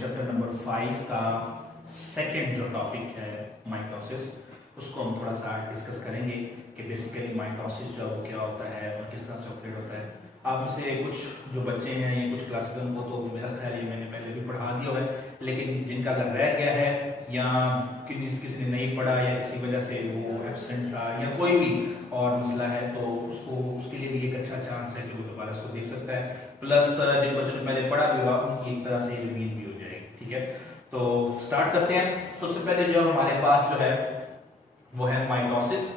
Chapter number 5 का second जो topic है माइटोसिस, उसको हम थोड़ा सा डिस्कस करेंगे कि बेसिकली माइटोसिस जो क्या होता है और किस तरह से ऑपरेट होता है। आप में से कुछ जो बच्चे हैं या कुछ क्लासेस उनको तो मेरा ख्याल ये मैंने पहले भी पढ़ा दिया है, लेकिन जिनका अगर रह गया है या किसी ने नहीं पढ़ा या किसी वजह से वो एब्सेंट रहा या कोई भी और मसला है तो उसके लिए भी एक अच्छा चांस है कि वो दोबारा इसको देख सकता है। प्लस जिन बच्चों ने पहले पढ़ा भी हुआ उनकी एक तरह से रिवीजन भी हो जाएगी। ठीक है, तो स्टार्ट करते हैं। सबसे पहले जो हमारे पास जो है वो है माइटोसिस।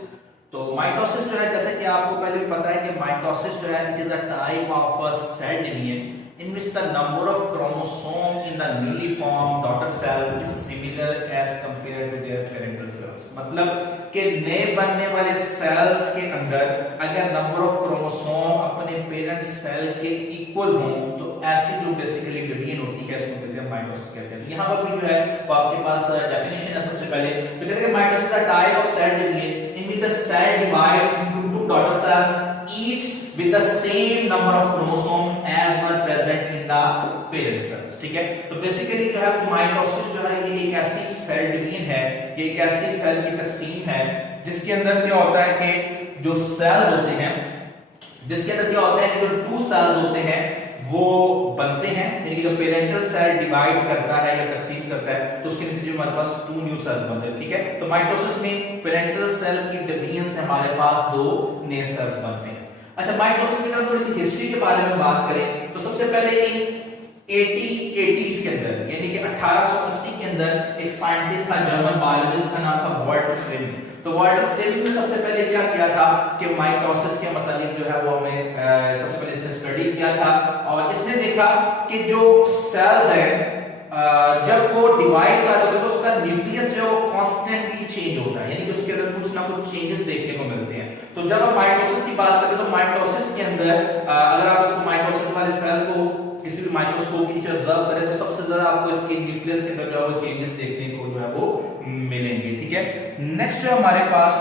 तो माइटोसिस जो है, जैसे कि आपको पहले भी पता है कि माइटोसिस जो है it is a type of a cell division in which the number of chromosome in the newly formed daughter cell is similar as compared to their parental cells। मतलब कि नए बनने वाले सेल्स के अंदर अगर नंबर ऑफ क्रोमोसोम अपने parent cell के इक्वल हों तो ऐसी जो बेसिकली डिवीजन होती है उसको कहते हैं माइटोसिस कहते हैं। यहाँ पर भी जो है वो आपके पास डेफिनेशन है। सबसे पहले तो कहते हैं mitosis is a type of cell division in which a cell divide into two daughter cells each with the same number of chromosome as were present in the parent cells। ठीक है, तो basically जो है mitosis जो है ये एक ऐसी सेल डिवीजन है, ये एक ऐसी सेल की तकसीम है जिसके अंदर क्या होता है कि जो सेल्स होते हैं, जिसके अंदर क्या होता है कि जो टू सेल्स होते हैं वो बनते हैं, यानी कि जब पेरेंटल सेल डिवाइड करता है या तकसीम करता है तो उसके नतीजे में हमारे पास टू न्यू सेल्स बनते हैं। ठीक है, तो माइटोसिस में पेरेंटल सेल की डिवीजन से हमारे पास दो नए सेल्स बनते हैं। अच्छा, माइटोसिस की थोड़ी सी हिस्ट्री के बारे में बात करें तो सबसे पहले इन 80s के अंदर यानी कि 1880 के अंदर एक साइंटिस्ट था, जर्मन बायोलॉजिस्ट का नाम था वाल्टर फ्लेमिंग। तो वाल्टर फ्लेमिंग ने सबसे पहले क्या किया था कि माइटोसिस के मतलब जो है वो हमें सबसे पहले इसने स्टडी किया था और इसने देखा कि जो सेल्स है जब वो डिवाइड कर रहे होते हैं तो उसका न्यूक्लियस जो कांस्टेंटली चेंज होता है, यानी कि उसके अंदर कुछ ना कुछ चेंजेस देखने को मिलते हैं। तो जब आप माइटोसिस की बात करें तो माइटोसिस के अंदर अगर आप इसको माइटोसिस वाले सेल को किसी भी माइक्रोस्कोप की तरह ऑब्जर्व करें तो सबसे ज्यादा आपको इसके न्यूक्लियस के अंदर जो है वो चेंजेस देखने को जो है वो मिलेंगे। ठीक है, नेक्स्ट जो हमारे पास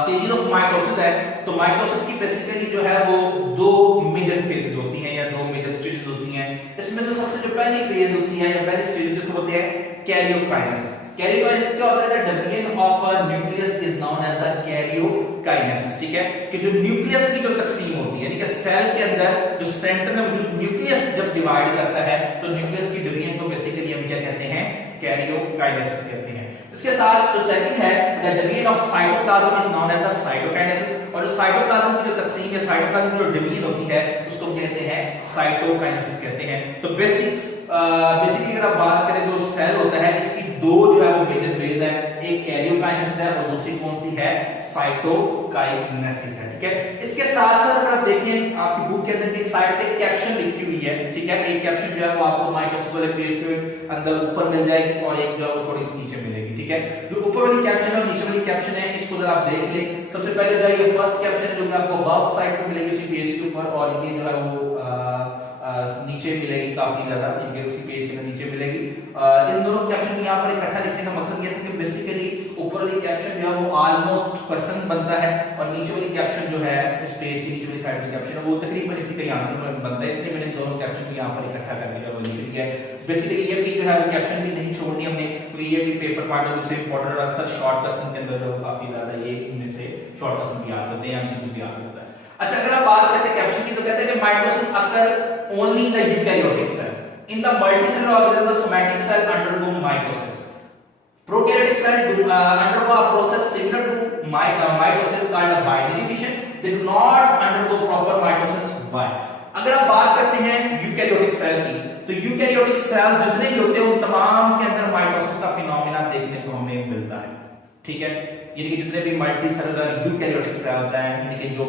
स्टेजेस ऑफ माइटोसिस है। तो माइटोसिस की बेसिकली जो है वो दो मेजर फेजेस होती हैं या दो मेजर स्टेजेस होती हैं। इसमें से सबसे जो पहली फेज होती है या पहली स्टेज जिसको बोलते हैं कैरियोकाइनेसिस। कैरियोकाइनेसिस क्या होता है? The division of a nucleus is known as the karyokinesis. ठीक है, कि जो न्यूक्लियस की जो तकसीम होती है यानी कि सेल के अंदर जो सेंटर में जो न्यूक्लियस जब डिवाइड करता है तो न्यूक्लियस की डिवीजन को बेसिकली हम क्या कहते हैं? कैरियोकाइनेसिस कहते हैं। इसके साथ जो सेकंड है the division of cytoplasm is known as the cytokinesis. और साइटोप्लाज्म की जो तकसीम है, साइटोप्लाज्म की जो डिवीजन होती है उसको कहते हैं साइटोकाइनेसिस कहते हैं। तो बेसिकली अगर आप बात करें जो सेल होता है इसकी दो जो है वो मेजर फेज है, एक कैरियोकाइनेसिस है और दूसरी कौन सी है? साइटोकाइनेसिस है। ठीक है, इसके साथ साथ अगर आप देखें आपकी बुक के अंदर एक साइड पे कैप्शन लिखी हुई है। ठीक है, एक कैप्शन जो है वो आपको माइटोसिस वाले पेज के अंदर ऊपर मिल जाएगी और एक जो है वो थोड़ी सी नीचे मिलेगी। ठीक है, जो ऊपर वाली कैप्शन है और नीचे वाली कैप्शन है इसको जरा आप देख लें। सबसे पहले जो है ये फर्स्ट कैप्शन जो आपको अबव साइड पे मिलेगी उसी पेज के ऊपर और ये जो है वो नीचे मिलेगी काफी ज्यादा, इनके उसी पेज के नीचे मिलेगी। इन दोनों कैप्शन को यहाँ पर इकट्ठा लिखने का मकसद ये था कि बेसिकली ऊपर वाली कैप्शन जो है वो ऑलमोस्ट क्वेश्चन बनता है और नीचे वाली कैप्शन जो है उस पेज की नीचे वाली साइड की कैप्शन है वो तकरीबन इसी का आंसर बनता है, इसलिए मैंने दोनों कैप्शन को यहाँ पर इकट्ठा करके जो लिख दिया है। बेसिकली ये भी जो है वो कैप्शन भी नहीं छोड़नी हमने, क्योंकि ये भी पेपर पार्ट है दूसरे इंपॉर्टेंट और अक्सर शॉर्ट क्वेश्चन के अंदर जो काफी ज्यादा ये इनमें से शॉर्ट क्वेश्चन भी याद होते हैं, एमसीक्यू भी याद होता है। अच्छा, अगर आप बात करते हैं कैप्शन की तो कहते हैं कि mitosis occur only in the eukaryotic cell. In the multicellular organism, the somatic cell undergo mitosis. Prokaryotic cell undergo a process similar to mitosis called a binary fission. They do not undergo proper mitosis. Why? अगर आप बात करते हैं eukaryotic cell की तो eukaryotic cell जितने भी होते हैं उन तमाम के अंदर माइटोसिस का फिनोमेना देखने को हमें मिलता है। ठीक है, यानी कि जितने भी मल्टीसेलुलर यूकैरियोटिक सेल्स हैं यानी कि जो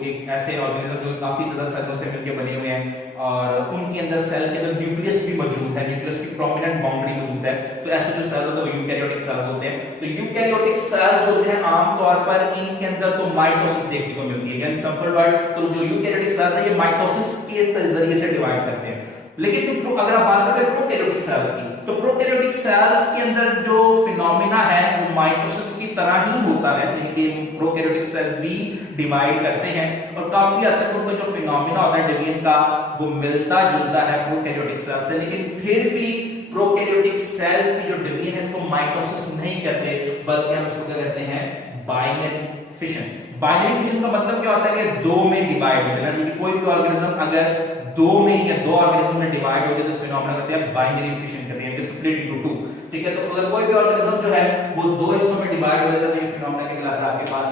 कि ऐसे ऑर्गेनिज्म जो काफी ज्यादा सेलों से मिलकर बने हुए हैं और उनके अंदर सेल के अंदर न्यूक्लियस भी मौजूद है, न्यूक्लियस की प्रोमिनेंट बाउंड्री मौजूद है, तो ऐसे जो सेल होते हैं वो यूकैरियोटिक सेल्स होते हैं। तो यूकैरियोटिक सेल जो होते हैं आमतौर पर इनके अंदर तो माइटोसिस देखने को मिलती है, यानी सिंपल वर्ड तो जो यूकैरियोटिक सेल्स है ये माइटोसिस के जरिए से डिवाइड करते हैं। लेकिन तो अगर आप बात करें प्रोकैरियोटिक सेल्स की तो प्रोकैरियोटिक सेल्स के अंदर जो फिनोमेना है वो माइटोसिस की तरह ही होता है, लेकिन प्रोकैरियोटिक सेल भी डिवाइड करते हैं और काफी हद तक उनका जो फिनोमेना होता है डिवीजन का वो मिलता जुलता है प्रोकैरियोटिक सेल से, लेकिन फिर भी प्रोकैरियोटिक सेल की जो डिवीजन है इसको माइटोसिस नहीं कहते, बल्कि हम इसको क्या कहते हैं, बाइनरी फिशन। बाइनरी फिशन का मतलब क्या होता है कि दो में डिवाइड हो जाना, कि कोई भी ऑर्गेनिज्म अगर दो में या दो ऑर्गेनिज्म में डिवाइड हो जाए तो इस फिनोमेना कहते हैं बाइनरी फिशन कहते हैं, स्प्लिट इनटू टू। ठीक है, तो अगर कोई भी ऑर्गेनिज्म जो है वो दो हिस्सों में डिवाइड हो जाता है तो ये फिनोमेना क्या कहलाता है, आपके पास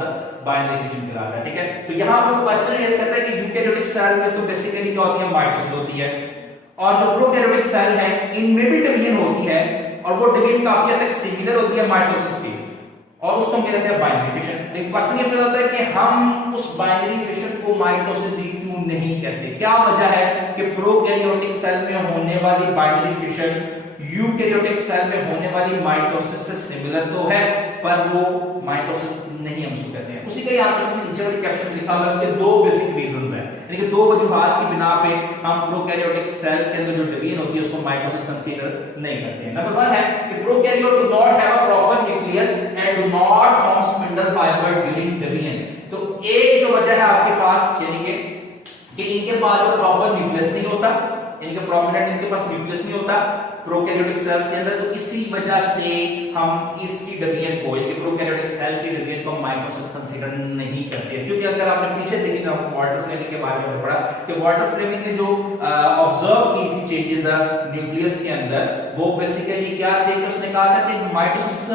बाइनरी फिशन कहलाता है। ठीक है, तो यहां पर क्वेश्चन ये करता है कि यूकैरियोटिक सेल में तो बेसिकली क्या होती है, माइटोसिस होती है, और जो प्रोकैरियोटिक सेल है इनमें भी डिवीजन होती है और वो डिवीजन काफी हद तक सिमिलर होती है माइटोसिस की, और उसको हम कहते हैं बाइनरी फिशन। लेकिन क्वेश्चन ये पैदा होता है कि हम उस बाइनरी फिशन को माइटोसिस ही क्यों नहीं कहते? क्या वजह है कि प्रोकैरियोटिक सेल में होने वाली बाइनरी फिशन यूकैरियोटिक सेल में होने वाली माइटोसिस से सिमिलर तो है, पर वो माइटोसिस नहीं हम उसको कहते हैं। उसी का आंसर नीचे वाली कैप्शन में लिखा हुआ है, उसके दो बेसिक रीजंस हैं, यानी कि दो वजूहात की बिना पे हम प्रोकैरियोटिक सेल के अंदर जो डिवीजन होती है उसको माइटोसिस कंसीडर नहीं करते हैं। नंबर 1 है कि prokaryote do not have a proper nucleus and do not form spindle fibre during division. तो एक जो वजह है आपके पास, यानी कि इनके पास जो प्रॉपर न्यूक्लियस नहीं होता, इनके प्रोमिनेंट इनके पास न्यूक्लियस नहीं होता प्रोकैरियोटिक सेल्स के अंदर, तो इसी वजह से हम इसकी डिवीजन को, यानी प्रोकैरियोटिक सेल की डिवीजन को माइटोसिस कंसीडर नहीं करते, क्योंकि अगर आपने पीछे देखी ना वाल्टर फ्लेमिंग के बारे में पढ़ा कि वाल्टर फ्लेमिंग ने जो ऑब्जर्व की थी चेंजेस न्यूक्लियस के अंदर, वो बेसिकली क्या थे कि उसने कहा था कि माइटोसिस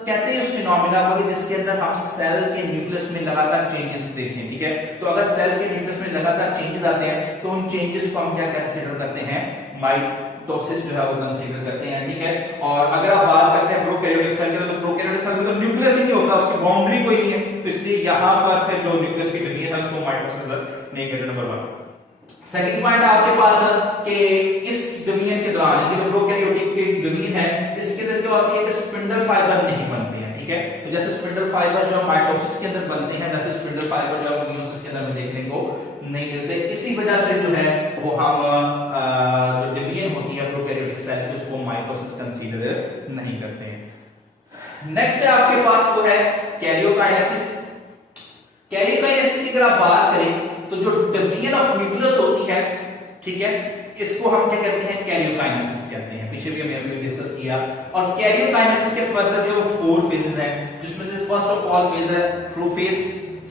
कहते हैं उस फिनोमेना को जिसके अंदर हम सेल के न्यूक्लियस में लगातार चेंजेस देखें। ठीक है, तो अगर सेल के न्यूक्लियस में लगातार चेंजेस आते हैं तो उन चेंजेस को हम क्या कंसीडर करते हैं, माइटोसिस जो है वो कंसीडर करते हैं। ठीक है, और अगर आप बात करते हैं प्रोकैरियोटिक सेल की, तो प्रोकैरियोटिक सेल में तो न्यूक्लियस ही नहीं होता, उसकी बाउंड्री कोई नहीं है, तो इसलिए यहां पर फिर जो न्यूक्लियस की डिवीजन है उसको माइटोसिस नहीं कहते। नंबर 1। सेकंड पॉइंट आपके पास कि इस डिवीजन के दौरान, ये जो प्रोकैरियोटिक की डिवीजन है इसके अंदर क्या होती है कि स्पिंडल फाइबर नहीं बनते हैं। ठीक है, तो जैसे स्पिंडल फाइबर जो माइटोसिस के अंदर बनते हैं, वैसे स्पिंडल फाइबर जो मियोसिस के अंदर देखने को नहीं मिलते, इसी वजह से जो है वो हम जो डिवीजन होती है प्रोकैरियोटिक सेल की उसको माइटोसिस कंसीडर नहीं करते हैं। नेक्स्ट है आपके पास वो है कैरियोकाइनेसिस। कैरियोकाइनेसिस की अगर आप बात करें तो जो डिवीजन ऑफ न्यूक्लियस होती है, ठीक है, इसको हम क्या कहते हैं, कैरियोकाइनेसिस कहते हैं। पीछे भी हमने डिस्कस किया, और कैरियोकाइनेसिस के फर्दर जो 4 फेजेस हैं, जिसमें से फर्स्ट ऑफ ऑल फेज है प्रोफेज,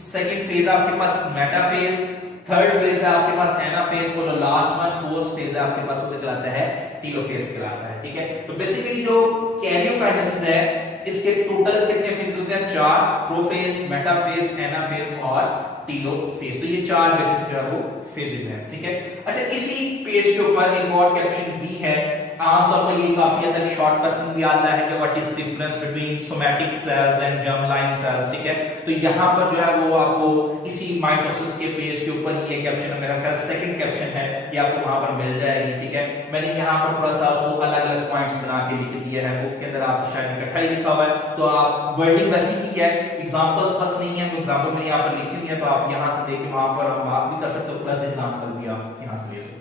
सेकंड फेज आपके पास मेटाफेज, थर्ड फेज है आपके पास एनाफेज, और लास्ट वन फोर्थ फेज है आपके पास वो कहलाता है टीलोफेज कहलाता है। ठीक है, तो बेसिकली जो कैरियोकाइनेसिस है इसके टोटल कितने फेज होते हैं, 4, प्रोफेज, मेटाफेज, एनाफेज और टीलोफेज। तो ये 4 बेसिक जो है वो फेजेस हैं। ठीक है, अच्छा इसी पेज के ऊपर एक और कैप्शन भी है, आमतौर पर ये काफी हद तक शॉर्ट क्वेश्चन भी आता है कि what is difference between somatic cells and germline cells. ठीक है, तो यहाँ पर जो है वो आपको इसी माइटोसिस के पेज के ऊपर ये कैप्शन, मेरा ख्याल सेकंड कैप्शन है, ये आपको वहां पर मिल जाएगी। ठीक है, मैंने यहाँ पर थोड़ा सा उसको अलग-अलग पॉइंट्स बना के लिख दिया है, बुक के अंदर आपको शायद इकट्ठा ही लिखा हुआ है, तो आप वर्डिंग वैसी ही है, एग्जांपल्स बस नहीं है, एग्जांपल मैंने यहाँ पर लिखी हुई है, तो आप यहाँ से देख के वहां पर मार्क भी कर सकते हो, प्लस एग्जांपल भी आप यहाँ से ले सकते हो।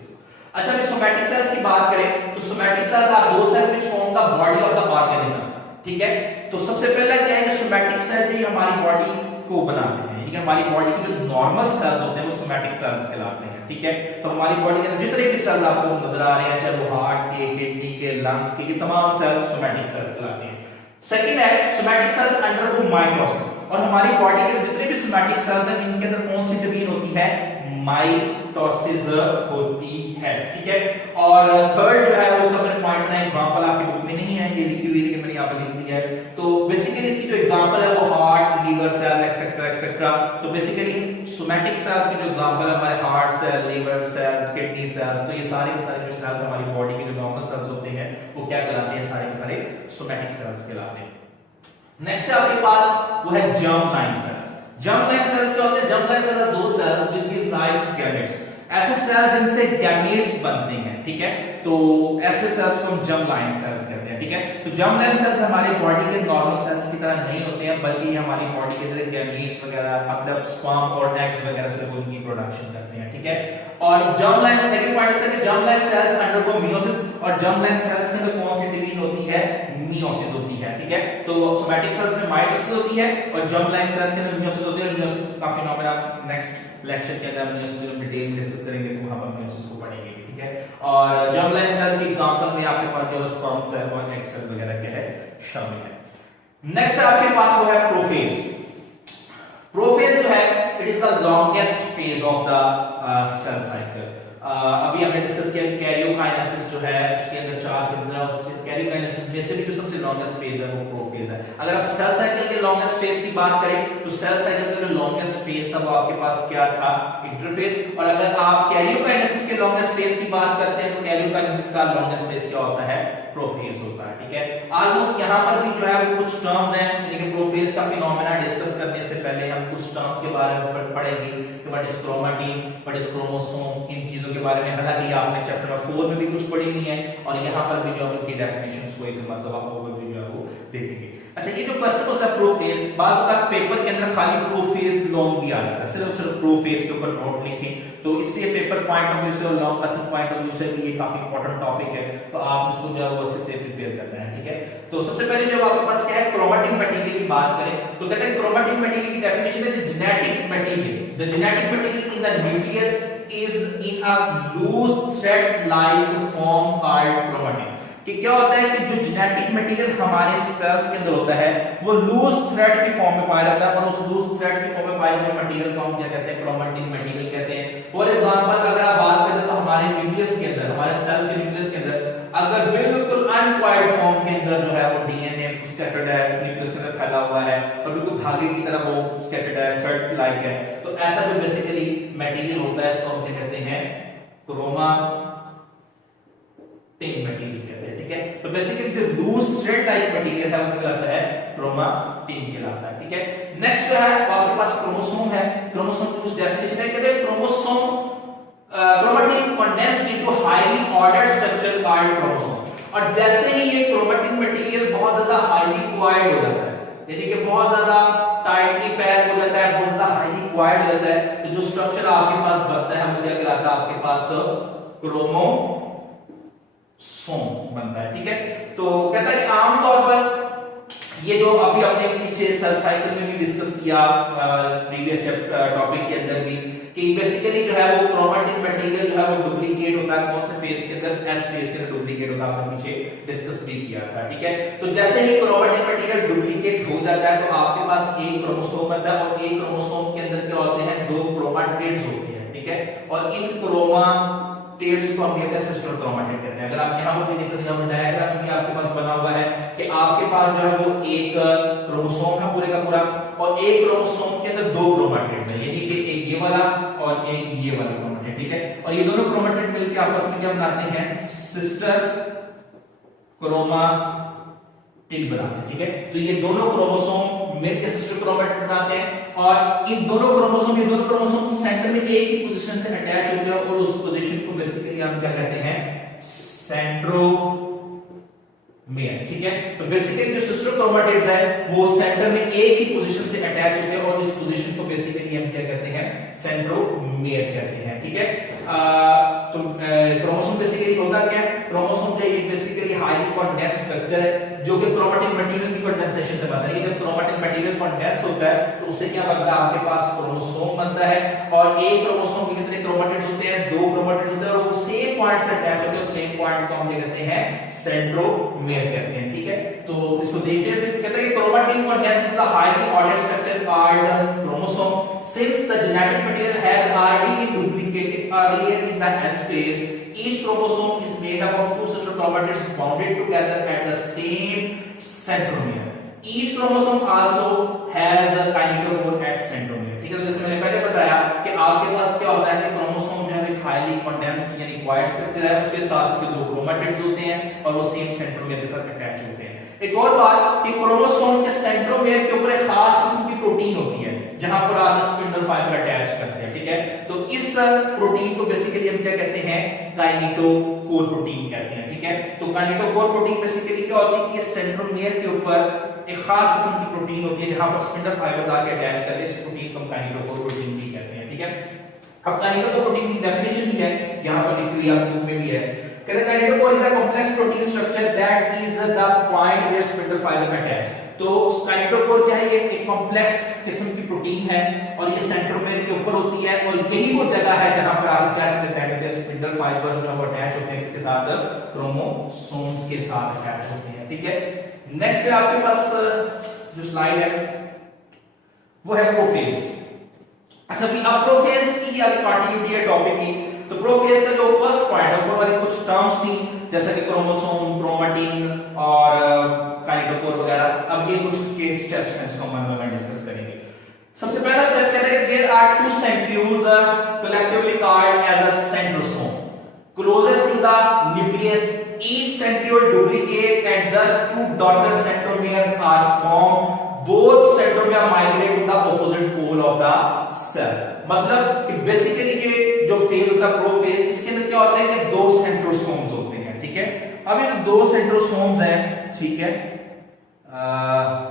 अच्छा, मैं सोमैटिक सेल्स की बात करें तो somatic cells are those cells which form the body of the organism. ठीक है, तो सबसे पहला क्या है कि सोमैटिक सेल जो हमारी बॉडी को बनाते हैं। ठीक है, हमारी बॉडी के जो नॉर्मल सेल्स होते हैं वो सोमैटिक सेल्स कहलाते हैं। ठीक है, तो हमारी बॉडी के अंदर जितने भी सेल्स आपको नजर आ रहे हैं, चाहे वो हार्ट के, किडनी के, लंग्स के, ये तमाम सेल्स सोमैटिक सेल्स कहलाते हैं। सेकंड है सोमैटिक सेल्स अंडरगो माइटोसिस, और हमारी बॉडी के जितने भी सोमैटिक सेल्स हैं इनके अंदर कौन सी डिवीजन होती है, माइटोसिस होती है। ठीक है, और थर्ड जो है उसका मैंने पॉइंट बनाया, एग्जांपल आपकी बुक में नहीं है, ये लिखी हुई है, मैंने यहाँ पर लिख दिया है। तो बेसिकली इसकी जो एग्जांपल है वो heart, liver cell etcetera etcetera. तो बेसिकली सोमैटिक सेल्स के जो एग्जांपल है हमारे heart cell, liver cells, kidney cells, तो ये सारे के सारे जो सेल्स हमारी बॉडी के जो नॉर्मल सेल्स होते हैं वो क्या कहलाते हैं, सारे के सारे सोमैटिक सेल्स कहलाते हैं। नेक्स्ट है आपके पास वो है जर्म-लाइन सेल्स। जर्म-लाइन सेल्स क्या होते हैं, germline cells are those cells which give rise to gametes, ऐसे सेल जिनसे गैमेट्स बनते हैं। ठीक है। तो ऐसे सेल्स को हम जर्म लाइन सेल्स कहते हैं, ठीक है। तो जर्म लाइन सेल्स हमारी बॉडी के नॉर्मल सेल्स की तरह नहीं होते हैं, बल्कि ये हमारी बॉडी के अंदर गैमीट्स वगैरह मतलब स्पर्म और एग्स वगैरह से वो उनकी प्रोडक्शन करते हैं, ठीक है। और जर्म लाइन सेकंड पॉइंट है कि germ line sales undergo meiosis, और जर्म लाइन सेल्स के अंदर कौन सी डिवीजन होती है, मियोसिस होती है, ठीक है। तो सोमैटिक सेल्स में माइटोसिस होती है और जर्म लाइन सेल्स के अंदर मियोसिस होती है। मियोसिस का फिनोमेना नेक्स्ट लेक्चर के अंदर मियोसिस को डिटेल में डिस्कस करेंगे, तो वहां पर मियोसिस को पढ़ेंगे, ठीक है। और जर्म लाइन सेल्स की एग्जांपल में आपके पास जो स्पर्म सेल और एग सेल वगैरह के है शामिल है। नेक्स्ट आपके पास वो है प्रोफेज। प्रोफेज जो है it is the longest phase of the cell cycle. अभी हमने डिस्कस किया कैरियोकाइनेसिस जो है उसके अंदर 4 फेज है, और कैरियोकाइनेसिस में से भी जो सबसे लॉन्गेस्ट फेज है वो प्रोफेज है। अगर आप सेल साइकिल के लॉन्गेस्ट फेज की बात करें तो सेल साइकिल का जो लॉन्गेस्ट फेज था वो आपके पास क्या था, इंटरफेज। और अगर आप कैरियोकाइनेसिस के लॉन्गेस्ट फेज की बात करते हैं तो कैरियोकाइनेसिस का लॉन्गेस्ट फेज क्या होता है, प्रोफेज होता है, ठीक है। ऑलमोस्ट यहां पर भी जो है वो कुछ टर्म्स हैं, लेकिन प्रोफेज का फिनोमेना डिस्कस करने से पहले हम कुछ टर्म्स के बारे में पढ़ेंगे कि what is chromatin, what is chromosome, इन चीजों के बारे में। हालांकि आपने चैप्टर 4 में भी कुछ पढ़ी हुई है और यहां पर भी जो उनकी डेफिनेशंस को एक मतलब ओवरव्यू जो है वो देखेंगे। अच्छा, ये जो क्वेश्चन होता है प्रोफेज, बात का पेपर के अंदर खाली प्रोफेज लॉन्ग भी आता है, सिर्फ प्रोफेज के ऊपर नोट लिखें, तो इसलिए पेपर पॉइंट ऑफ व्यू से और long question point of view से भी ये काफी इंपॉर्टेंट टॉपिक है, तो आप उसको जो है वो अच्छे से प्रिपेयर करना है, ठीक है। तो सबसे पहले जो आपके पास क्या है, क्रोमैटिन मटेरियल की बात करें तो कहते हैं क्रोमैटिन मटेरियल की डेफिनेशन है genetic material, the genetic material in the nucleus is in a loose thread like form called chromatin. कि क्या होता है कि जो जेनेटिक मटेरियल हमारे सेल्स के अंदर होता है वो लूज थ्रेड की फॉर्म में पाया जाता है, और उस लूज थ्रेड की फॉर्म में पाए हुए मटेरियल को हम क्या कहते हैं, क्रोमैटिन मटेरियल कहते हैं। फॉर एग्जांपल अगर आप बात करें तो हमारे न्यूक्लियस के अंदर, हमारे सेल्स के न्यूक्लियस के अंदर अगर बिल्कुल अनकॉइल्ड फॉर्म के अंदर जो है वो डीएनए स्कैटर्ड है, न्यूक्लियस के अंदर फैला हुआ है और बिल्कुल धागे की तरह वो स्कैटर्ड है, थ्रेड लाइक है, तो ऐसा जो बेसिकली मटेरियल होता है इसको हम क्या कहते हैं, क्रोमैटिन मटेरियल कहते हैं, ठीक है। तो बेसिकली जो लूज थ्रेड लाइक मटेरियल है वो कहलाता है क्रोमैटिन कहलाता है, ठीक है। नेक्स्ट जो है आपके पास क्रोमोसोम है। क्रोमोसोम की कुछ डेफिनेशन है, कहते हैं chromosome chromatin condensed into highly ordered structure called chromosome. और जैसे ही ये क्रोमैटिन मटेरियल बहुत ज्यादा हाईली क्वाइल्ड हो जाता है, यानी कि बहुत ज्यादा टाइटली पैक हो जाता है, बहुत ज्यादा हाईली क्वाइल्ड हो जाता है, तो जो स्ट्रक्चर आपके पास बनता है वो क्या कहलाता है, आपके पास क्रोमोसोम बनता है, ठीक है। तो कहता है कि आमतौर पर ये जो अभी अपने पीछे सेल साइकिल में भी डिस्कस किया प्रीवियस टॉपिक के अंदर भी, कि बेसिकली जो है वो क्रोमैटिन मटेरियल जो है वो डुप्लीकेट होता है, कौन से फेज के अंदर, एस फेज के अंदर डुप्लीकेट होता है, आपने पीछे डिस्कस भी किया था, ठीक है। तो जैसे ही क्रोमैटिन मटेरियल डुप्लीकेट हो जाता है तो आपके पास एक क्रोमोसोम बनता है, और एक क्रोमोसोम के अंदर क्या होते हैं, 2 क्रोमैटिड्स होते हैं, ठीक है। और इन क्रोमैटिड्स को हम कहते हैं सिस्टर क्रोमैटिड कहते हैं। अगर आप यहां पर भी देखते हैं, हम डायग्राम में आपके पास बना हुआ है कि आपके पास जो है वो एक क्रोमोसोम है पूरे का पूरा, और एक क्रोमोसोम के अंदर 2 क्रोमैटिड्स हैं, यानी कि एक ये वाला और एक ये वाला क्रोमैटिड, ठीक है। और ये दोनों क्रोमैटिड मिलकर आपस में क्या बनाते हैं, सिस्टर क्रोमैटिड बनाते हैं, ठीक है। तो ये दोनों क्रोमोसोम मिलकर सिस्टर क्रोमैटिड बनाते हैं, और इन दोनों क्रोमोसोम सेंटर में एक ही पोजीशन से अटैच होते हैं, और उस पोजीशन को बेसिकली हम क्या कहते हैं, सेंट्रोमियर, ठीक है। तो बेसिकली जो सिस्टर क्रोमैटिड्स है वो सेंटर में एक ही पोजीशन से अटैच होते हैं, और इस पोजीशन को बेसिकली हम क्या कहते हैं, सेंट्रोमियर कहते हैं, ठीक है। तो क्रोमोसोम बेसिकली होता क्या है, क्रोमोसोम जो एक बेसिकली हाईली कंडेंस्ड स्ट्रक्चर है जो कि क्रोमैटिन मटेरियल की कंडेंसेशन से बनता है। जब क्रोमैटिन मटेरियल कंडेंस होता है तो उससे क्या बनता है, आपके पास क्रोमोसोम बनता है, और एक क्रोमोसोम के कितने क्रोमैटिड्स होते हैं, 2 क्रोमैटिड्स होते हैं, और वो सेम पॉइंट से अटैच होते हैं, सेम पॉइंट को हम क्या कहते हैं, सेंट्रोमियर कहते हैं, ठीक है। तो इसको देखते हैं, कहते हैं कि chromatin condense in the highly ordered structure called chromosome since the genetic material has already been duplicated earlier in the S phase. Each chromosome is made up of 2 sister chromatids bounded together at the same centromere. Each chromosome also has a kinetochore at centromere. ठीक है, तो जैसे मैंने पहले बताया कि आपके पास क्या होता है कि क्रोमोसोम जो है हाईली कंडेंस्ड यानी क्वाइट स्ट्रक्चर है, उसके साथ उसके 2 क्रोमैटिड्स होते हैं और वो सेम सेंट्रोमियर के साथ अटैच होते हैं। एक और बात कि क्रोमोसोम के सेंट्रोमियर के ऊपर एक खास किस्म की प्रोटीन होती है जहां पर आप स्पिंडल फाइबर अटैच करते हैं, ठीक है। तो इस प्रोटीन को बेसिकली हम क्या कहते हैं, काइनेटोकोर काइनेटोकोर प्रोटीन कहते हैं, ठीक है। तो काइनेटोकोर प्रोटीन बेसिकली क्या होती है, ये सेंट्रोमियर के ऊपर एक खास किस्म की प्रोटीन होती है जहां पर स्पिंडल फाइबर्स आके अटैच करते हैं, इस प्रोटीन को हम काइनेटोकोर प्रोटीन भी कहते हैं, ठीक है। अब काइनेटोकोर प्रोटीन की डेफिनेशन भी है, यहां पर लिखी हुई है, बुक में भी है। कहते हैं kinetochore is a complex protein structure that is the point where spindle fibre attach. तो काइनेटोकोर क्या है, ये एक कॉम्प्लेक्स किस्म की प्रोटीन है और ये सेंट्रोमियर के ऊपर होती है और यही वो जगह है जहां पर आगे क्या चलते हैं, स्पिंडल फाइबर जो अटैच होते हैं किसके साथ, क्रोमोसोम्स के साथ अटैच होते हैं, ठीक है। नेक्स्ट है आपके पास जो स्लाइड है वो है प्रोफेज। अच्छा भी अब प्रोफेज की अभी कंटिन्यूटी है टॉपिक की। तो प्रोफेज का जो फर्स्ट पॉइंट है ऊपर वाली कुछ टर्म्स थी जैसा कि क्रोमोसोम, क्रोमेटिन और काइनेटोकोर वगैरह। अब ये कुछ के स्टेप्स हैं, इसको हम डिस्कस करेंगे। सबसे पहला स्टेप कहते हैं there are two centrioles collectively called as a centrosome closest to the nucleus. Each centriole duplicate and thus two daughter centromeres are formed. Both centromere migrate to the opposite pole of the cell. मतलब कि basically ये जो phase होता है prophase, इसके अंदर क्या होता है कि दो सेंट्रोसोम्स होते हैं, ठीक है। अब ये दो सेंट्रोसोम्स हैं, ठीक है।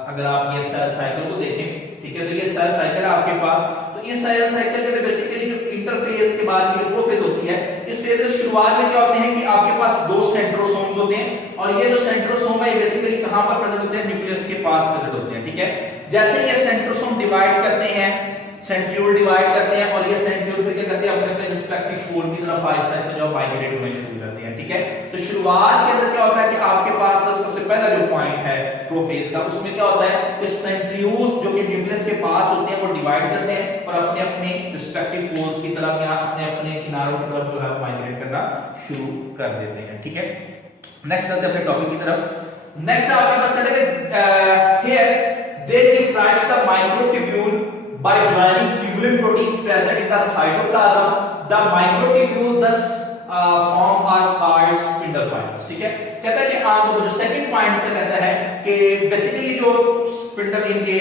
अगर आप ये सेल साइकिल को देखें, ठीक है, तो ये सेल साइकिल है आपके पास। तो इस सेल साइकिल के बेसिकली जो इंटरफेज के बाद की प्रोफेज होती है, इस फेज में शुरुआत में क्या होते हैं कि आपके पास दो सेंट्रोसोम्स होते हैं और ये जो सेंट्रोसोम है बेसिकली कहां पर प्रेजेंट होते हैं, न्यूक्लियस के पास प्रेजेंट होते हैं, ठीक है। जैसे ये सेंट्रोसोम डिवाइड करते हैं, सेंट्रियोल डिवाइड करते हैं और ये सेंट्रियोल फिर क्या करते हैं, अपने अपने रिस्पेक्टिव पोल की तरफ आहिस्ता आहिस्ता जो माइग्रेट होना शुरू करते हैं, ठीक है। तो शुरुआत के अंदर क्या होता है कि आपके पास सबसे पहला जो पॉइंट है प्रोफेज का, उसमें क्या होता है कि सेंट्रियोल्स जो कि न्यूक्लियस के पास होते हैं वो डिवाइड करते हैं और अपने अपने रिस्पेक्टिव पोल्स की तरफ या अपने अपने किनारों की तरफ जो है माइग्रेट करना शुरू कर देते हैं, ठीक है। नेक्स्ट आते हैं अपने टॉपिक की तरफ। नेक्स्ट आपके पास कहते हैं here they give rise the microtubule by joining tubulin protein present in the cytoplasm. The microtubule thus form are called spindle fibers, ठीक है। कहता है कि आमतौर पर जो सेकंड पॉइंट से कहता है कि बेसिकली जो स्पिंडल इनके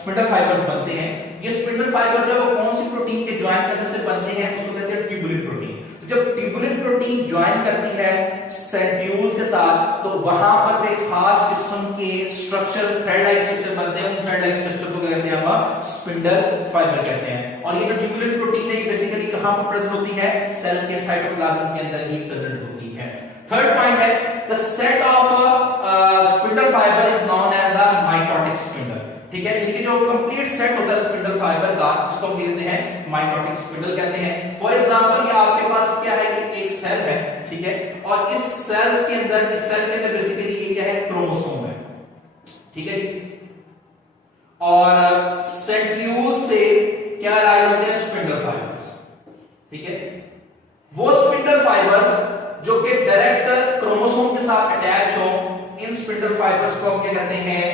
स्पिंडल फाइबर्स बनते हैं, ये स्पिंडल फाइबर जो है वो कौन सी प्रोटीन के ज्वाइन करने से बनते हैं, उसको कहते हैं ट्यूबुलिन प्रोटीन। जब ट्यूबुलिन प्रोटीन ज्वाइन करती है सेंट्रियोल्स के साथ तो वहां पर एक खास किस्म के स्ट्रक्चर, थ्रेड लाइक स्ट्रक्चर बनते हैं। उन थ्रेड लाइक स्ट्रक्चर को कहते हैं हम स्पिंडल फाइबर कहते हैं। और ये जो ट्यूबुलिन प्रोटीन है ये बेसिकली कहां पर प्रेजेंट होती है, सेल के साइटोप्लाज्म के अंदर ही प्रेजेंट होती है। थर्ड पॉइंट है the set of spindle fibre is known as the mitotic spindle, ठीक है। इनके जो कंप्लीट सेट होता है स्पिंडल फाइबर का, इसको हम कहते हैं माइटोटिक स्पिंडल कहते हैं। फॉर एग्जांपल ये आपके पास क्या है कि एक सेल है, ठीक है, और इस सेल्स के अंदर, इस सेल के अंदर बेसिकली ये क्या है, क्रोमोसोम है, ठीक है। और सेंट्रियोल से क्या लाए होते हैं, स्पिंडल फाइबर्स, ठीक है। वो स्पिंडल फाइबर्स जो कि डायरेक्ट क्रोमोसोम के साथ अटैच हो, इन स्पिंडल फाइबर्स को हम क्या कहते हैं,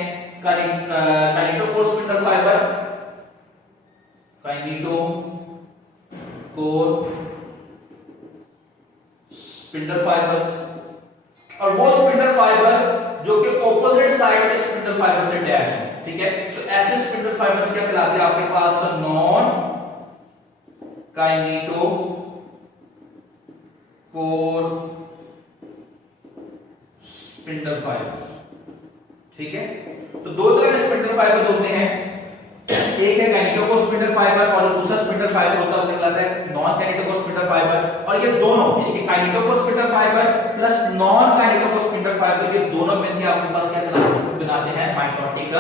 kinetochore spindle fibre, kinetochore spindle fibres. और वो स्पिंडल फाइबर जो कि ऑपोजिट साइड के स्पिंडल फाइबर से अटैच है, ठीक है। तो ऐसे स्पिंडल फाइबर्स क्या कहलाते हैं आपके पास, नॉन काइनेटोकोर स्पिंडल फाइबर, ठीक है। तो दो तरह के स्पिंडल फाइबर्स होते हैं, एक है काइनेटोकोर स्पिंडल फाइबर और दूसरा स्पिंडल फाइबर होता है कहलाता है नॉन काइनेटोकोर स्पिंडल फाइबर। और ये दोनों यानी कि kinetochore spindle fibre plus non kinetochore spindle fibre, ये दोनों मिलकर आपके पास क्या बनाते हैं, माइटोटिक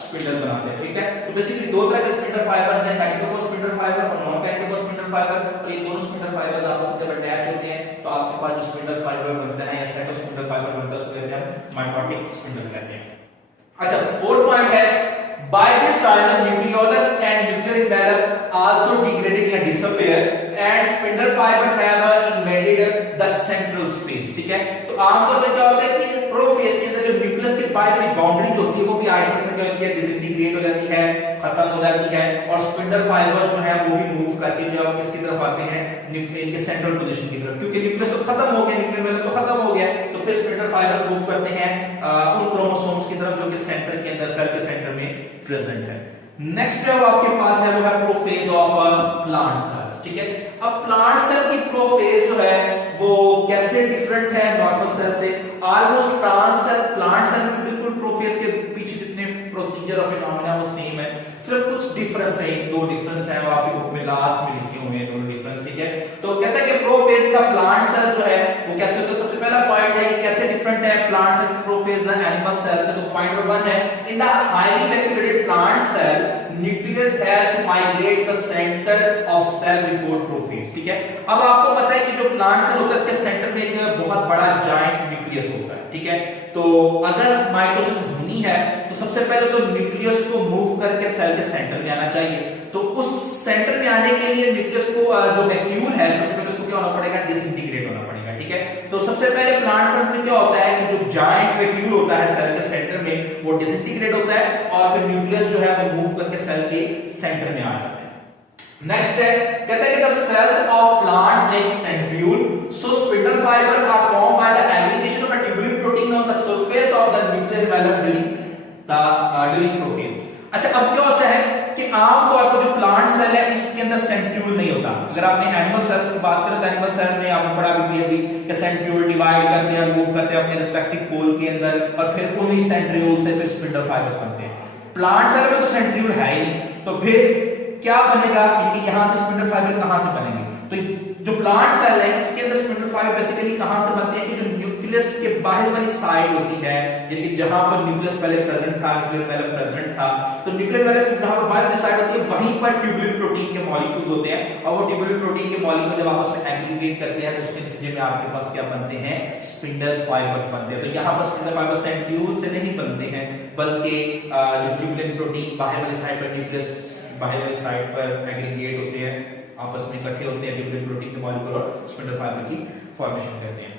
स्पिंडल बनाते हैं, ठीक है। तो बेसिकली दो तरह के स्पिंडल फाइबर्स हैं, काइनेटोकोर स्पिंडल फाइबर और नॉन काइनेटोकोर स्पिंडल फाइबर। और ये दोनों स्पिंडल फाइबर्स आपस में जब अटैच होते हैं तो आपके पास जो स्पिंडल फाइबर बनता है या सेट ऑफ स्पिंडल फाइबर बनता है उसको कहते हैं माइटोटिक स्पिंडल कहते हैं। अच्छा, फोर्थ पॉइंट है by this time the nucleolus and nuclear envelope also degraded or disappear and spindle fibers have invaded the central space, ठीक है। तो आमतौर पर क्या होता है कि प्रोफेज के अंदर जो न्यूक्लियस के बाहर की बाउंड्री जो होती है वो भी आहिस्ता से क्या होती है, डिसइंटीग्रेट हो जाती है, खत्म हो जाती है। और स्पिंडल फाइबर्स जो है वो भी मूव करके जो है किसकी तरफ आते हैं, इनके सेंट्रल पोजीशन की तरफ, क्योंकि न्यूक्लियस तो खत्म हो गया, न्यूक्लियर मेल तो खत्म हो गया, तो फिर स्पिंडल फाइबर्स मूव करते हैं उन क्रोमोसोम्स की तरफ जो कि सेंटर के अंदर, सेल के सेंटर में प्रेजेंट है। नेक्स्ट जो आपके पास है वो है प्रोफेज ऑफ प्लांट सेल्स, ठीक है। अब प्लांट सेल की प्रोफेज जो है वो कैसे डिफरेंट है नॉर्मल सेल से? ऑलमोस्ट प्लांट सेल की बिल्कुल प्रोफेज के पीछे जितने प्रोसीजर और फिनोमेना वो सेम है, सिर्फ कुछ डिफरेंस है, दो डिफरेंस है वो आपकी बुक में लास्ट में लिखे हुए हैं दोनों डिफरेंस, ठीक है। तो कहता है कि प्रोफेज का प्लांट सेल जो है वो कैसे होता है? सबसे पहला पॉइंट है कि कैसे डिफरेंट है प्लांट सेल की प्रोफेज एनिमल सेल से। तो पॉइंट नंबर 1 है in the highly vacuolated plant cell nucleus has to migrate the centre of cell before prophase, ठीक है। अब आपको पता है कि जो प्लांट सेल होता है इसके सेंटर में एक बहुत बड़ा जायंट न्यूक्लियस होता है, ठीक है। तो अगर माइटोसिस होनी है तो सबसे पहले तो न्यूक्लियस को मूव करके सेल के सेंटर में आना चाहिए। तो उस सेंटर में आने के लिए न्यूक्लियस को जो वैक्यूल है सबसे पहले उसको क्या होना पड़ेगा? डिसइंटीग्रेट होना पड़ेगा, ठीक है। तो सबसे पहले प्लांट सेल में क्या होता है कि जो जायंट वैक्यूल होता है सेल के सेंटर में वो डिसइंटीग्रेट होता है और फिर न्यूक्लियस जो है वो मूव करके सेल के सेंटर में आ जाता है। नेक्स्ट है कहता है कि the cells of plant like centriole so spindle fibres are formed by the aggregation of a tubular protein on the surface of the nuclear envelope during prophase. अच्छा, अब क्या होता है कि आमतौर पर जो प्लांट सेल है इसके अंदर सेंट्रियोल नहीं होता। अगर आपने एनिमल सेल्स की बात करें तो एनिमल सेल में आपने पढ़ा भी अभी कि सेंट्रियोल डिवाइड करते हैं, मूव करते हैं अपने रिस्पेक्टिव पोल के अंदर और फिर उन्हीं सेंट्रियोल से फिर स्पिंडल फाइबर्स बनते हैं। प्लांट सेल में तो सेंट्रियोल है ही नहीं, तो फिर क्या बनेगा? इनके यहां से स्पिंडल फाइबर कहां से बनेंगे? तो जो प्लांट सेल है इसके अंदर स्पिंडल फाइबर बेसिकली कहां से बनते हैं कि जो न्यूक्लियस के बाहर वाली साइड होती है, यानी कि जहां पर न्यूक्लियस पहले प्रेजेंट था, न्यूक्लियर एनवेलप प्रेजेंट था, तो न्यूक्लियर एनवेलप जहां पर बाहर वाली साइड होती है वहीं पर ट्यूबुलर प्रोटीन के मॉलिक्यूल होते हैं और वो ट्यूबुलर प्रोटीन के मॉलिक्यूल जब आपस में एग्रीगेट करते हैं तो उसके नतीजे में आपके पास क्या बनते हैं? स्पिंडल फाइबर्स बनते हैं। तो यहां पर स्पिंडल फाइबर सेंट्रियोल से नहीं बनते हैं बल्कि जो ट्यूबुलर प्रोटीन बाहर वाली साइड पर न्यूक्लियस बाहर वाली साइड पर एग्रीगेट होते हैं, आपस में इकट्ठे होते हैं, ट्यूबुलर प्रोटीन के मॉलिक्यूल और स्पिंडल फाइबर की फॉर्मेशन करते हैं।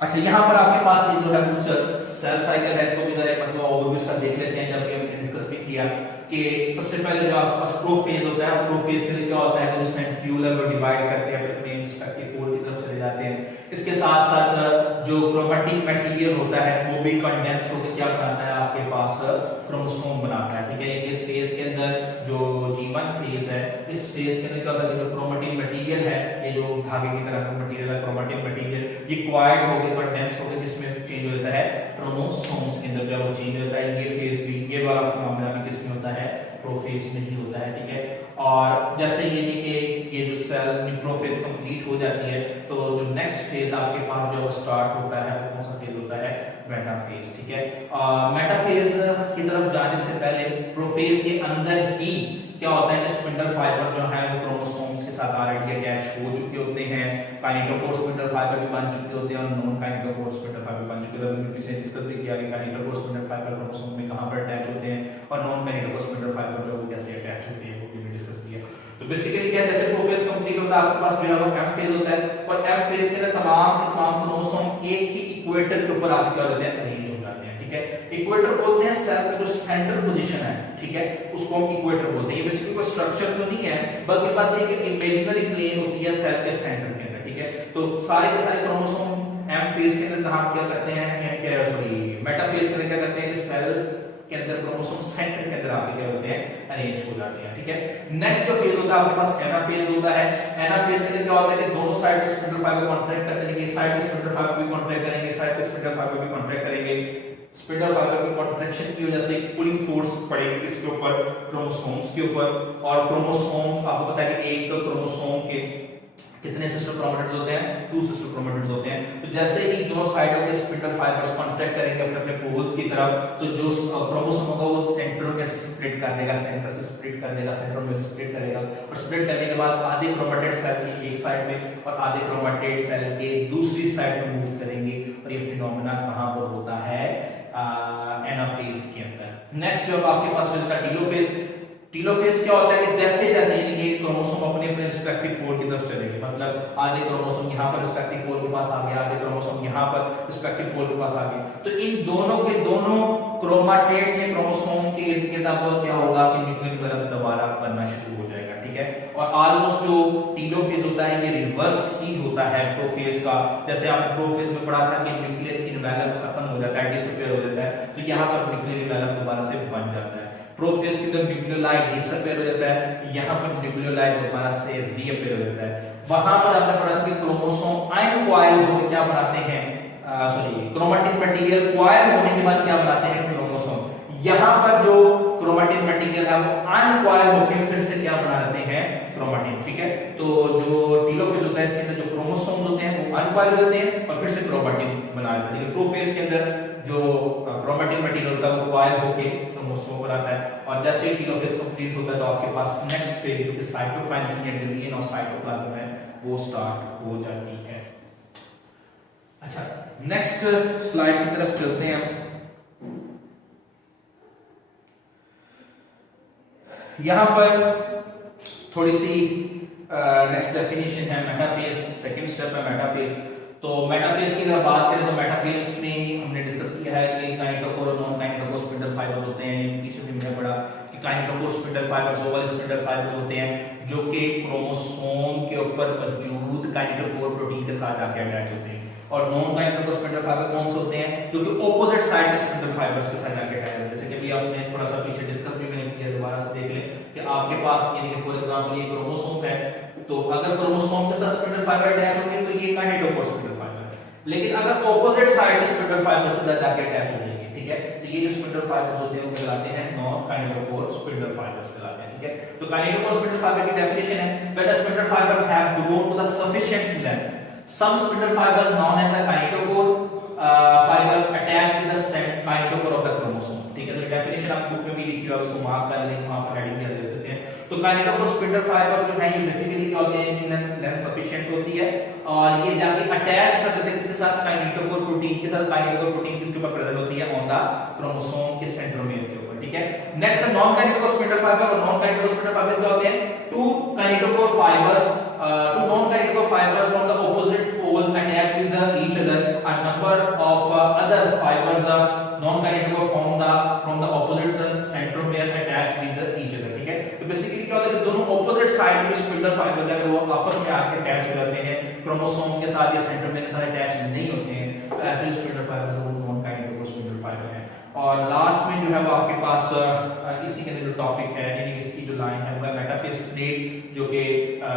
अच्छा, यहाँ पर आपके पास ये जो है कुछ सेल साइकिल है, इसको भी जरा मतलब ओवरव्यू इसका देख लेते हैं। जब हमने डिस्कस भी किया कि सबसे पहले जो आपके पास प्रोफेज होता है, प्रोफेज के लिए क्या होता है जो सेंट्रियोल है वो डिवाइड करते हैं अपने रिस्पेक्टिव पोल की तरफ चले जाते हैं। इसके साथ साथ जो क्रोमैटिक मटेरियल होता है वो भी कंडेंस होकर क्या बनाता है? आपके पास क्रोमोसोम बनाता है, ठीक है। इस फेज के अंदर जो G1 फेज है, इस फेज के अंदर क्या होता है जो क्रोमैटिक मटेरियल है, ये जो धागे की तरह का मटेरियल है क्रोमैटिक मटेरियल, ये क्वाइड होकर कंडेंस होकर किसमें चेंज हो जाता है? क्रोमोसोम्स के अंदर जब वो चेंज होता है। ये फेज भी, ये वाला फिनोमेना भी किसमें होता है? प्रोफेज में ही होता है, ठीक है। और जैसे ये कि ये जो सेल प्रोफेज कंप्लीट हो जाती है तो जो नेक्स्ट फेज आपके पास जो स्टार्ट होता है वो कौन सा फेज होता है? मेटाफेज, ठीक है। मेटाफेज की तरफ जाने से पहले प्रोफेज के अंदर ही क्या होता है कि स्पिंडल फाइबर जो है वो क्रोमोसोम्स के साथ ऑलरेडी अटैच हो चुके होते हैं। काइनेटोकोर स्पिंडल फाइबर भी बन चुके होते हैं और नॉन काइनेटोकोर स्पिंडल फाइबर बन चुके होते हैं। हमने पीछे डिस्कस भी किया कि काइनेटोकोर स्पिंडल फाइबर क्रोमोसोम में कहां पर अटैच होते हैं और नॉन काइनेटोकोर स्पिंडल फाइबर जो वो कैसे अटैच होते हैं वो भी डिस्कस किया। तो बेसिकली क्या है, जैसे प्रोफेज कंप्लीट होता है आपके पास जो है वो एम फेज होता है और एम फेज के अंदर तमाम क्रोमोसोम एक ही इक्वेटर के ऊपर आके क्या होते हैं? अरेंज हो जाते हैं, ठीक है। इक्वेटर बोलते हैं सेल का जो सेंटर पोजीशन है, ठीक है, उसको हम इक्वेटर बोलते हैं। ये बेसिकली कोई स्ट्रक्चर तो नहीं है बल्कि बस एक इमेजिनरी प्लेन होती है सेल के सेंटर के अंदर, ठीक है। तो सारे के सारे क्रोमोसोम एम फेज के अंदर हम क्या करते हैं, यानी कि सॉरी मेटाफेज के अंदर क्या करते हैं कि सेल के अंदर क्रोमोसोम सेंटर के अंदर आके क्या होते हैं? अरेंज हो जाते हैं, ठीक है। नेक्स्ट जो फेज होता है आपके पास एनाफेज होता है। एनाफेज के अंदर क्या होता है कि दोनों साइड पे स्पिंडल फाइबर कॉन्ट्रैक्ट करेंगे, साइड पे स्पिंडल फाइबर भी कॉन्ट्रैक्ट करेंगे, साइड पे स्पिंडल फाइबर भी कॉन्ट्रैक्ट करेंगे। स्पिंडल फाइबर की कॉन्ट्रैक्शन की वजह से पुलिंग फोर्स पड़ेगी इसके ऊपर, क्रोमोसोम्स के ऊपर। और क्रोमोसोम्स आपको पता है कि एक तो क्रोमोसोम के कितने सिस्टर क्रोमैटिड्स होते हैं? 2 सिस्टर क्रोमैटिड्स होते हैं। तो जैसे ही दोनों साइडों के स्पिंडल फाइबर्स कॉन्ट्रैक्ट करेंगे अपने अपने पोल्स की तरफ, तो जो क्रोमोसोम होगा वो सेंटर में से स्प्लिट कर देगा, सेंटर से स्प्लिट कर देगा, सेंटर में से स्प्लिट करेगा और स्प्लिट करने के बाद आधे क्रोमैटिड सेल की एक साइड में और आधे क्रोमैटिड सेल के दूसरी साइड में मूव करेंगे। और ये फिनोमेना कहां पर होता है? एनाफेज के अंदर। नेक्स्ट जो आपके पास मिलता है टीलोफेज। टीलोफेज क्या होता है कि जैसे जैसे यानी कि क्रोमोसोम अपने अपने रिस्पेक्टिव पोल की तरफ चलेंगे, मतलब आधे क्रोमोसोम यहाँ पर रिस्पेक्टिव पोल के पास आ गया, आधे क्रोमोसोम यहाँ पर रिस्पेक्टिव पोल के पास आ गए, तो इन दोनों के दोनों क्रोमैटिड्स के क्रोमोसोम के इर्द गिर्द आपको क्या होगा कि न्यूक्लियर एनवेलप दोबारा बनना शुरू हो जाएगा, ठीक है। और ऑलमोस्ट जो टीलोफेज होता है ये रिवर्स ही होता है प्रोफेज का। जैसे आपने प्रोफेज में पढ़ा था कि न्यूक्लियर एनवेलप खत्म हो जाता है, डिसअपीयर हो जाता है, तो यहाँ पर न्यूक्लियर एनवेलप दोबारा से बन जाता है। प्रोफेज के अंदर न्यूक्लियोलाइड डिसअपीयर हो जाता है, यहाँ पर न्यूक्लियोलाइड दोबारा से रीअपीयर हो जाता है। वहां पर आपने पढ़ा कि क्रोमोसोम अनकॉइल होकर क्या बनाते हैं, क्रोमेटिन मटेरियल कॉइल होने के बाद क्या बनाते हैं, क्रोमोसोम। यहाँ पर जो क्रोमेटिन मटेरियल है वो अनकॉइल होकर फिर से क्या बनाते हैं, क्रोमेटिन। ठीक है, तो जो टेलोफेज होता है इसके अंदर जो क्रोमोसोम्स होते हैं वो अनकॉइल होते हैं और फिर से क्रोमेटिन बना लेते हैं। प्रोफेज के अंदर जो क्रोमेटिन मटेरियल होता है वो कॉइल होकर क्रोमोसोम बनाता है। और जैसे ही टेलोफेज कंप्लीट होता है तो आपके पास नेक्स्ट फेज जो कि cytokinesis and division of cytoplasm है वो स्टार्ट हो जाती है। अच्छा, नेक्स्ट स्लाइड की तरफ चलते हैं हम। यहां पर थोड़ी सी नेक्स्ट डेफिनेशन है मेटाफेज, सेकंड स्टेप है मेटाफेज। तो मेटाफेज की अगर बात करें तो मेटाफेज में हमने डिस्कस किया है कि काइनेटोकोर और नॉन काइनेटोकोर स्पिंडल फाइबर्स होते हैं। पीछे भी हमने पढ़ा कि kinetochore spindle fibres Oval spindle fibres होते हैं जो कि क्रोमोसोम के ऊपर मौजूद काइनेटोकोर प्रोटीन के साथ आके अटैच होते हैं। और नॉन काइनेटोकोर स्पिंडल फाइबर कौन से होते हैं, जो कि ऑपोजिट साइड के स्पिंडल फाइबर्स के साथ आके अटैच होते हैं। जैसे कि अभी आपने थोड़ा सा पीछे डिस्कस भी मैंने किया, दोबारा से देख लें कि आपके पास यानी कि फॉर एग्जांपल ये क्रोमोसोम है, तो अगर क्रोमोसोम के साथ स्पिंडल फाइबर अटैच होंगे तो ये काइनेटोकोर स्पिंडल फाइबर है। लेकिन अगर ऑपोजिट साइड के स्पिंडल फाइबर्स के साथ जाके अटैच हो जाएंगे, ठीक है, तो ये जो स्पिंडल फाइबर्स होते हैं वो कहलाते हैं नॉन काइनेटोकोर स्पिंडल फाइबर्स कहलाते हैं। ठीक है, तो काइनेटोकोर स्पिंडल फाइबर की डेफिनेशन है when the spindle fibres have grown to the sufficient length some spindle fibers known as the kinetochore fibers attached to the kinetochore of the chromosome। ठीक है, तो डेफिनेशन आप बुक में भी लिखी हुई है, उसको मार्क कर लें, वहां पर हेडिंग कर दे सकते हैं। तो kinetochore spindle fiber जो है ये बेसिकली क्या होते हैं, इनकी लेंथ सफिशिएंट होती है और ये जाके अटैच कर देते हैं किसके साथ, kinetochore प्रोटीन के साथ। kinetochore प्रोटीन किसके ऊपर प्रेजेंट होती है, ऑन द क्रोमोसोम के सेंट्रोमियर के ऊपर। ठीक है, next non kinetochore spindle fiber। और नॉन kinetochore spindle fiber क्या होते हैं, two kinetochore fibers two non-kinetochore fibers from the opposite pole attached with each other. A number of other fibers are non-kinetochore from the opposite centromere attached with each other। ठीक है, तो basically क्या होता है कि दोनों opposite side के spindle fibres है वो आपस में आके अटैच हो जाते हैं, क्रोमोसोम के साथ या सेंट्रोमियर के साथ अटैच नहीं होते हैं। तो ऐसे स्पिंडल फाइबर्स वो non-kinetochore स्पिंडल फाइबर है। और लास्ट में जो है वो आपके पास इसी के अंदर जो टॉपिक है यानी इसकी जो लाइन है वो मेटाफेज प्लेट, जो कि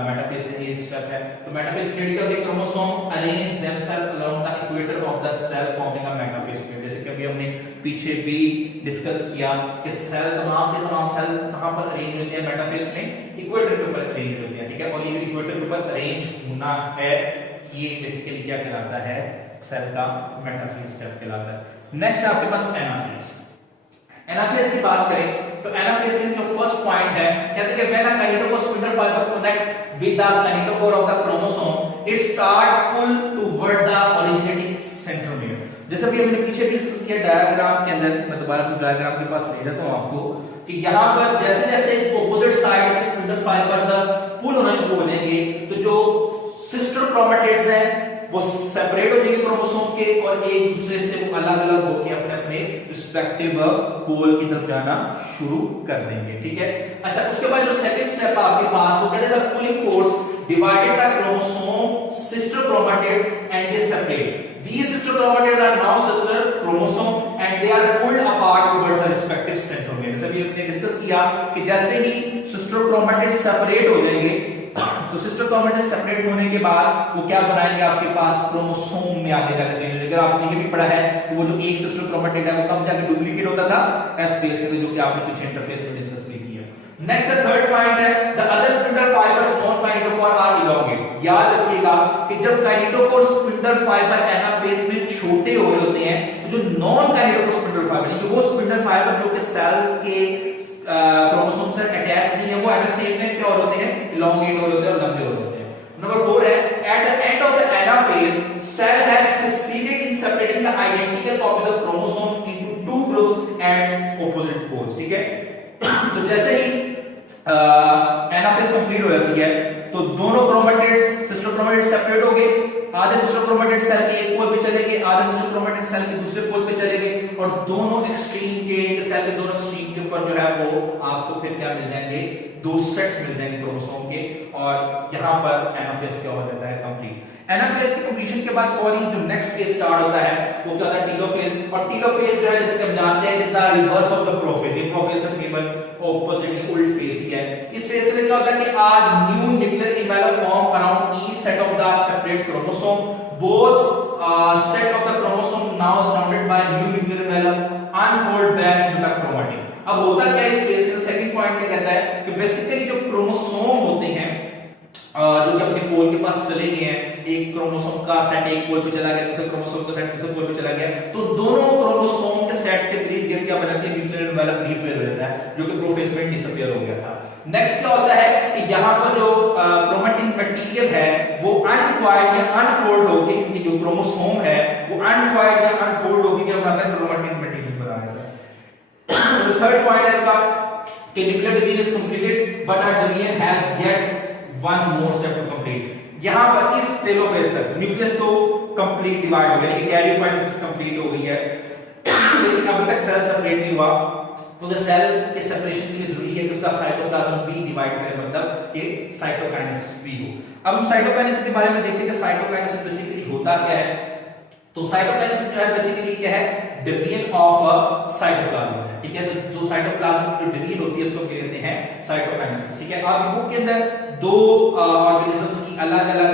मेटाफेज का एक स्टेप है। तो मेटाफेज प्लेट क्या होती है, chromosome arrange themselves along the equator of the cell forming a metaphase plate. जैसे कि अभी हमने पीछे भी डिस्कस किया कि सेल तमाम के तमाम सेल कहां पर अरेंज होते हैं, मेटाफेज में इक्वेटर के ऊपर अरेंज होते हैं। ठीक है, और ये जो इक्वेटर के ऊपर अरेंज होना है ये बेसिकली क्या कहलाता है, सेल का मेटाफेज स्टेप कहलाता है। नेक्स्ट आपके पास एनाफेज। एनाफेज की बात करें तो एनाफेज में जो फर्स्ट पॉइंट है, कहते हैं कि when a kinetochore spindle fiber connect with the kinetochore of the chromosome it start pull towards the originating centromere। जैसे भी हमने पीछे भी डिस्कस किया डायग्राम के अंदर, मैं दोबारा से डायग्राम के पास ले जाता हूं आपको कि यहां पर जैसे जैसे ऑपोजिट साइड के स्पिंडल फाइबर्स पुल होना शुरू हो जाएंगे तो जो सिस्टर क्रोमेटिड्स हैं वो सेपरेट हो जाएंगे क्रोमोसोम के और एक दूसरे से वो अलग अलग होकर अपने अपने रिस्पेक्टिव पोल की तरफ जाना शुरू कर देंगे। ठीक है, अच्छा, उसके बाद जो सेकंड स्टेप है आपके पास वो कहते हैं the pulling force divided the chromosome sister chromatids and they separate. These sister chromatids are now sister chromosome and they are pulled apart towards the respective centromere। जैसे भी हमने डिस्कस किया कि जैसे ही सिस्टर क्रोमेटिड्स सेपरेट हो जाएंगे तो sister chromatids separate होने के बाद वो क्या बनाएंगे, आपके पास क्रोमोसोम में आगे जाकर चेंज हो जाएगा। आपने ये भी पढ़ा है कि वो जो एक सिस्टर क्रोमेटिड है वो कब जाके डुप्लीकेट होता था, एस फेज के, जो कि आपने पीछे इंटरफेस में डिस्कस भी किया। नेक्स्ट थर्ड पॉइंट है the other spindle fibres non kinetochore are elongate. याद रखिएगा कि जब काइनेटोकोर स्पिंडल फाइबर एनाफेज में छोटे हो रहे होते हैं तो जो नॉन काइनेटोकोर स्पिंडल फाइबर है वो स्पिंडल फाइबर जो कि सेल के क्रोमोसोम से अटैच नहीं है वो एट द सेम टाइम क्या होते हैं, इलोंगेट हो रहे होते हैं और लंबे हो रहे होते हैं। नंबर 4 है at the end of the anaphase cell has succeeded in separating the identical copies of chromosome into two groups at opposite poles. ठीक है, तो जैसे ही एनाफेज कंप्लीट हो जाती है तो दोनों क्रोमेटिड्स सिस्टर क्रोमेटिड्स सेपरेट हो गए, आधे सिस्टर क्रोमेटिड सेल के एक पोल पे चले गए, आधे सिस्टर क्रोमेटिड सेल के दूसरे पोल पे चले गए और दोनों एक्सट्रीम के सेल के दोनों एक्सट्रीम के ऊपर जो है वो आपको फिर क्या मिल जाएंगे, दो सेट्स मिल जाएंगे क्रोमोसोम के, और यहाँ पर एनाफेज क्या हो जाता है, कंप्लीट। एनाफेज के कंप्लीशन के बाद फॉरन जो नेक्स्ट फेज स्टार्ट होता है वो क्या होता है, टीलोफेज। और टीलोफेज जो है जैसे हम जानते हैं is the reverse of the prophase. ये प्रोफेज का तकरीबन ऑपोजिट उल्ट फेज ही है। इस फेज के लिए क्या होता है कि आज new nuclear envelope form around each set of the separate chromosome, both set of the chromosome now surrounded by new nuclear envelope unfold back into the chromatin। अब होता क्या है इस फेज का सेकंड पॉइंट क्या कहता है कि बेसिकली जो क्रोमोसोम होते हैं जो कि अपने पोल के पास चले गए हैं, एक क्रोमोसोम का सेट एक पोल पे चला गया, दूसरे क्रोमोसोम का सेट दूसरे पोल पे चला गया, तो दोनों क्रोमोसोम के सेट्स के बीच क्या बनाती है, न्यूक्लियर एनवेलप रिपेयर हो जाता है, जो कि प्रोफेज में डिसअपीयर हो गया था। नेक्स्ट क्या होता है कि यहाँ पर जो क्रोमेटिन मटेरियल है वो अनक्वायर्ड या अनफोल्ड होके, क्योंकि जो क्रोमोसोम है वो अनक्वायर्ड या अनफोल्ड होके क्या बनाता है, क्रोमेटिन मटेरियल बना देता है। तो थर्ड पॉइंट है इसका कि nuclear division is completed but our division has yet one more step to complete. यहाँ पर इस टेलोफेज तक न्यूक्लियस तो कंप्लीट डिवाइड हो गया, यानी कि कैरियोकाइनेसिस कंप्लीट हो गई है, लेकिन अभी तक सेल सेपरेट नहीं हुआ। तो द सेल के सेपरेशन के लिए जरूरी है कि उसका साइटोप्लाज्म भी डिवाइड करे, मतलब कि साइटोकाइनेसिस भी हो। अब हम साइटोकाइनेसिस के बारे में देखते हैं कि साइटोकाइनेसिस बेसिकली होता क्या है। तो साइटोकाइनेसिस जो है बेसिकली क्या है, डिवीजन ऑफ साइटोप्लाज्म है, ठीक है। तो जो साइटोप्लाज्म की डिवीजन होती है उसको कहते हैं साइटोकाइनेसिस, ठीक है। आपकी बुक के अंदर दो ऑर्गेनिजम्स की अलग-अलग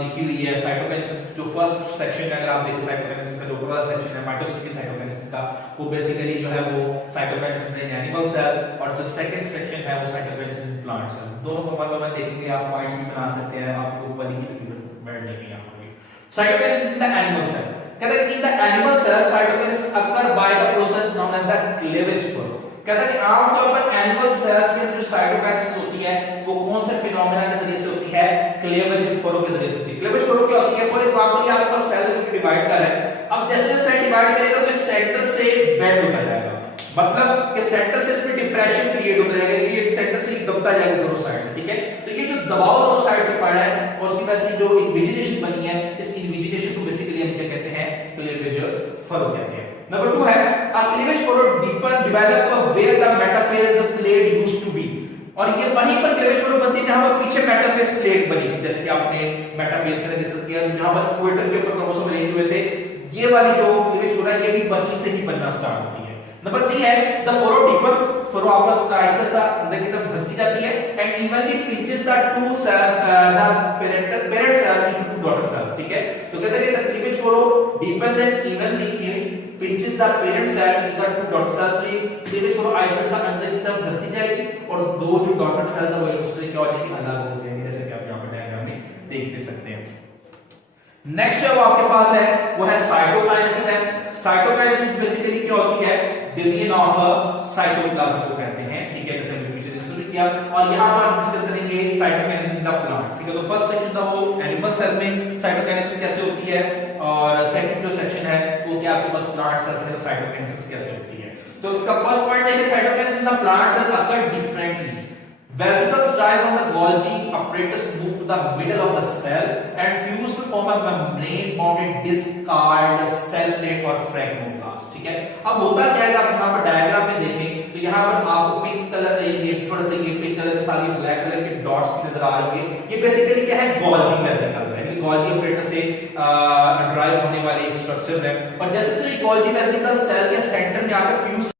लिखी हुई है साइटोकाइनेसिस। जो फर्स्ट सेक्शन है अगर आप देखें साइटोकाइनेसिस का, जो पूरा सेक्शन है माइटोसिस की साइटोकाइनेसिस का, वो बेसिकली जो है वो साइटोकाइनेसिस इन एनिमल सेल, और जो सेकंड सेक्शन है वो साइटोकाइनेसिस इन प्लांट सेल। दोनों को मतलब देखेंगे आप, पॉइंट्स भी बना सकते हैं, आपको ऊपर की तकरीबन बैठ जाएंगे यहाँ पर। Cytokinesis in the animal cell कहता है कि in the animal cell cytokinesis occur by the process known as the cleavage furrow. कहता है कि आमतौर पर एनिमल सेल्स में जो साइटोकाइनेसिस होती है वो कौन से फिनोमेना के जरिए से होती है, क्लीवेज फरो के जरिए से होती है। क्लीवेज फरो क्या होती है, फॉर एग्जांपल आपके पास सेल को डिवाइड कर रहा है, अब जैसे जैसे सेल डिवाइड करेगा तो सेंटर से बेंड होता जाएगा, मतलब कि सेंटर से इसमें डिप्रेशन क्रिएट होता जाएगा, ये सेंटर से दबता जाएगा दोनों साइड से, ठीक है। तो ये जो दबाव दोनों साइड से पड़ रहा है और उसकी वजह से जो इन्विजिनेशन बनी है, इस इन्विजिनेशन को बेसिकली हम क्या कहते हैं, क्लीवेज फरो कहते हैं। नंबर 2 है a cleavage furrow deepen develop where the metaphase plate used to be। और ये वहीं पर क्लीवेज फरो बनती है जहां पर पीछे मेटाफेज प्लेट बनी थी, जैसे कि आपने मेटाफेज के अंदर डिस्कस किया, जहां पर इक्वेटर के ऊपर क्रोमोसोम अरेंज हुए थे, ये वाली जो क्लीवेज फरो है ये भी वहीं से ही बनना स्टार्ट होती है। नंबर 3 है द फरो डीपन्स, फरो आपस आहिस्ता अंदर की तरफ धंसती जाती है, and evenly pinches the two cell the parent cells into two daughter cells, ठीक है। तो कहते हैं कि the cleavage furrow deepens and evenly pinches the parent cell into two daughter cells. तो ये क्लीवेज फरो आहिस्ता अंदर की तरफ धंसती जाएगी और दो जो डॉटर सेल्स है वो एक दूसरे के और अलग हो जाएंगे, जैसे कि आप यहां पर डायग्राम में देख सकते हैं। नेक्स्ट जो आपके पास है वो है साइटोकाइनेसिस है। साइटोकाइनेसिस बेसिकली क्या होती है, डिवीजन ऑफ साइटोप्लाज्म को कहते हैं, ठीक है, जैसे हमने पीछे डिस्कस किया। और यहां पर डिस्कस करेंगे साइटोकाइनेसिस इन द प्लांट, ठीक है। तो फर्स्ट सेक्शन था वो एनिमल सेल में साइटोकाइनेसिस कैसे होती है, और सेकंड जो सेक्शन है वो क्या आपके पास प्लांट सेल्स में साइटोकाइनेसिस कैसे होती है। तो इसका फर्स्ट पॉइंट देखिए, cytokinesis in the plant cell occur differently. Vesicles drive on the Golgi apparatus move to the middle of the cell and fuse to form a membrane-bounded disc called cell plate or phragmoblast, ठीक है। अब होता क्या है, आप यहाँ पर diagram में देखें तो यहाँ पर आपको पिंक कलर, ये थोड़ा सा ये पिंक कलर के साथ ये ब्लैक कलर के डॉट्स भी नजर आ रहे होंगे। ये बेसिकली क्या है, Golgi vesicles है, यानी Golgi apparatus से ड्राइव होने वाले एक स्ट्रक्चर्स है। और जैसे जैसे Golgi vesicles सेल के सेंटर में आकर फ्यूज